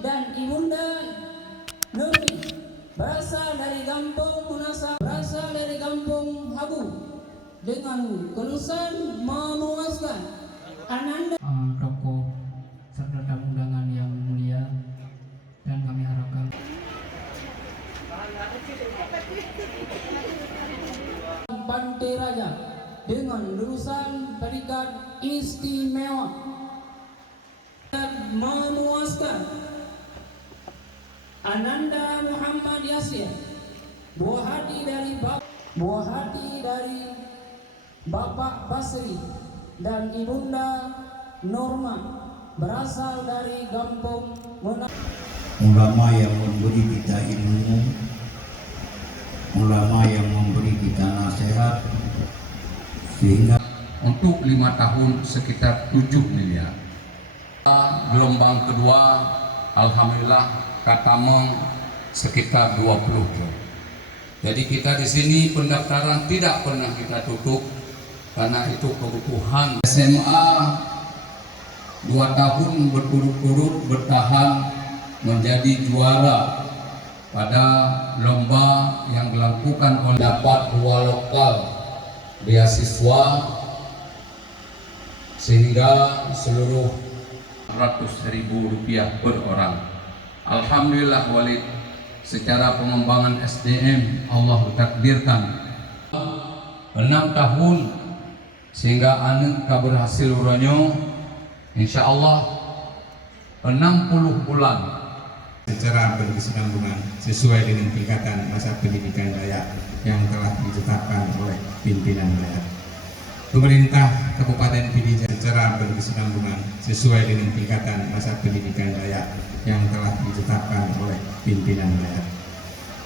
dan Ibunda Nurmi berasal dari kampung Munasa, berasal dari kampung Habu, dengan kelulusan memuaskan. Ananda tokoh serta tamu undangan yang mulia, dan kami harapkan Bante Raja dengan lulusan peringkat istimewa memuaskan. Ananda Muhammad Yasir, buah hati dari Bapak Basri dan Ibunda Norma berasal dari kampung ulama yang memberi kita ilmu, ulama yang memberi kita nasihat, sehingga untuk 5 tahun sekitar 7 miliar. Gelombang kedua alhamdulillah Katamong sekitar 20 juta. Jadi kita di sini pendaftaran tidak pernah kita tutup karena itu kebutuhan. SMA 2 tahun berturut-turut bertahan menjadi juara pada lomba yang dilakukan oleh dapat 2 lokal beasiswa sehingga seluruh Rp100.000 per orang. Alhamdulillah Walid, secara pengembangan SDM Allah takdirkan 6 tahun sehingga anak berhasil uranyo insyaallah 60 bulan secara berkesinambungan sesuai dengan tingkatan masa pendidikan layak yang telah ditetapkan oleh pimpinan daerah. Pemerintah Kabupaten Pidijaya secara berkesinambungan sesuai dengan tingkatan masa pendidikan layak yang telah ditetapkan oleh pimpinan daerah.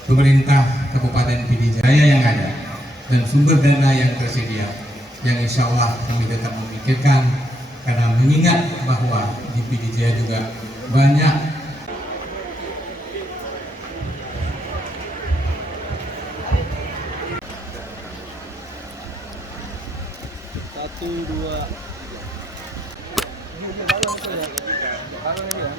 Pemerintah Kabupaten Pidijaya yang ada dan sumber dana yang tersedia yang insya Allah kami tetap memikirkan, karena mengingat bahwa di Pidijaya juga banyak satu dua ini dia baru ya baru ini ya